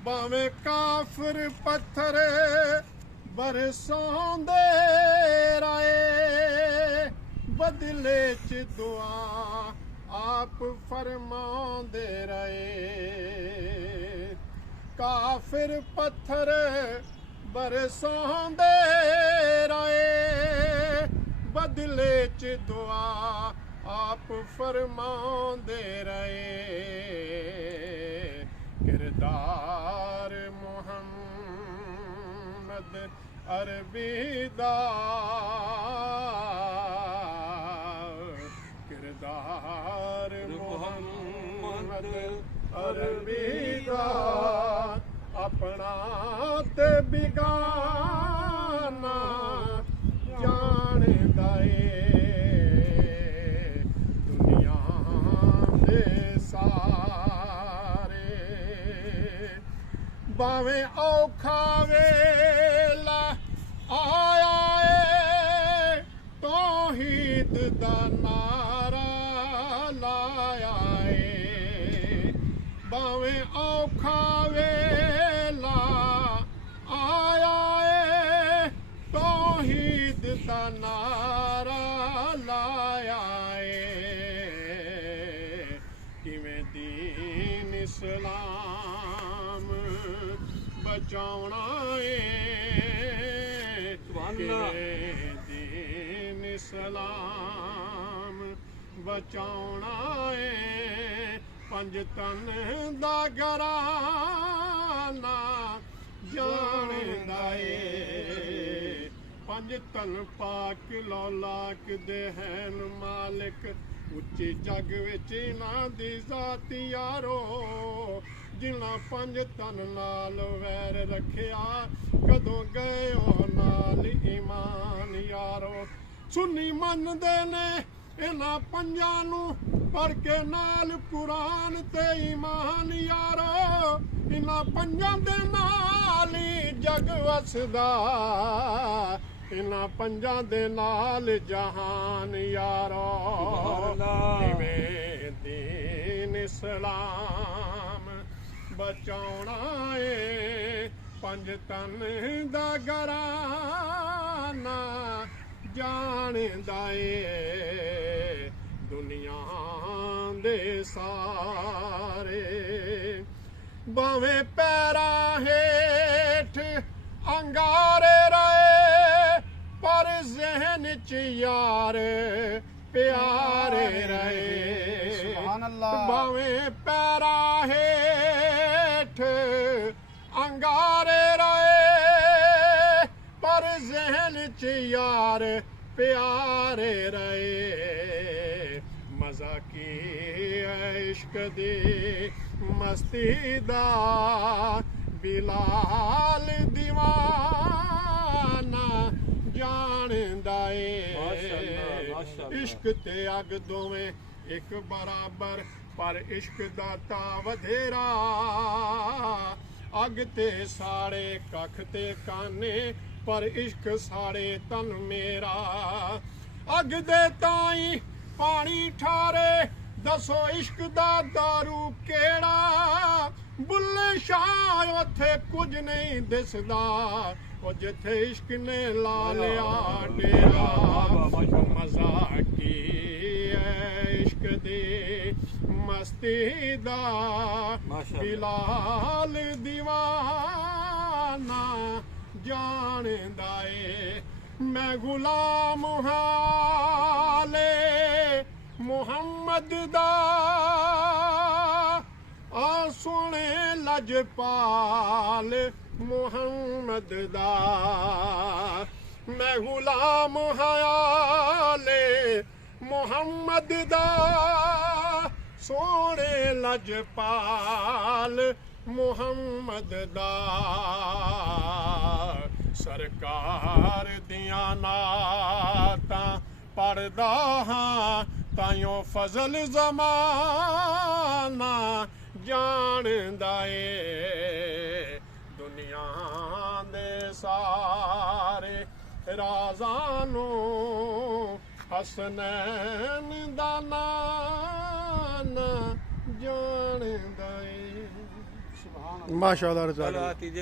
भावें काफिर पत्थर बरसांदे रहे, बदले च दुआ आप फरमांदे रहे। काफिर पत्थर बरसांदे रहे, बदले च दुआ आप फरमांदे रहे। किरदार मुहम्मद अरबी दा, किरदार मुहम्मद अरबी दा, अपना ते बिगाना जानदा ए। दुनिया दे सारे भावें औखा वेला आया ए, तौहीद दा नारा लाया ए। भावें औखा वेला आया ए, तौहीद दा नारा लाया ए। किवें दीन इस्लाम बचाउणा ए, किवें दीन इस्लाम बचाउणा ए। पंज तन दा घराना जानदा ए। पंज तन पाक लौलाक दे हैन मालिक, उच्चे जग विच इन्हां दी जात यारो। जिन्हां पंज तन नाल वैर रखिया, कदों गए ओ नाल ईमान यारो। सुन्नी मनदे ने इन्हां पंजां नूं, पढ़ के नाल कुरान ते ईमान यारो। इन्हां पंजां दे नाल ही जग वसदा, इन्हां पंजां दे नाल जहान यारो। किवें दीन इस्लाम बचाउणा ए, पंज तन दा घराना जानदा ए। दुनिया दे सारे भावें पैरां हेठ अंगारे रहे, पर ज़हन च यार प्यारे रहे। भावें पैरां हेठ अंगारे रहे, पर ज़हन च यार प्यारे रहे। मज़ा की इश्क दी मस्ती दा, बिलाल दीवाना जानदा ए। इश्क ते अग दोवें एक बराबर, पर इश्क दा ता वधेरा। अग ते साड़े कख ते काने, पर इश्क साड़े तन मेरा। अग दे ताई पानी ठारे, दसो इश्क दा दारू केड़ा। बुल्ले शाह उत्थे कुछ नहीं दिसदा, ओ जिथे इश्क ने ला लिया डेरा। मज़ा की इश्क दी मस्ती दा, बिलाल दीवाना जानदा ए। मैं गुलाम हाले मुहम्मद दा, आ सोने लजपाल मुहम्मद दा। मैं गुलाम हाले मुहम्मद दा, सोने लजपाल मुहम्मद दा। सरकार दियां नातां पढ़दा हां, ताइयों फजल ज़माना जानदा ए। दुनिया दे सारे राज़ां नूं हसनैन दा नाना जानदा ए। सुभान अल्लाह। ਮਾਸ਼ਾਅੱਲਾ ਚਲੋ ਰਜ਼ਾਕ ਆ ਤੀਜੇ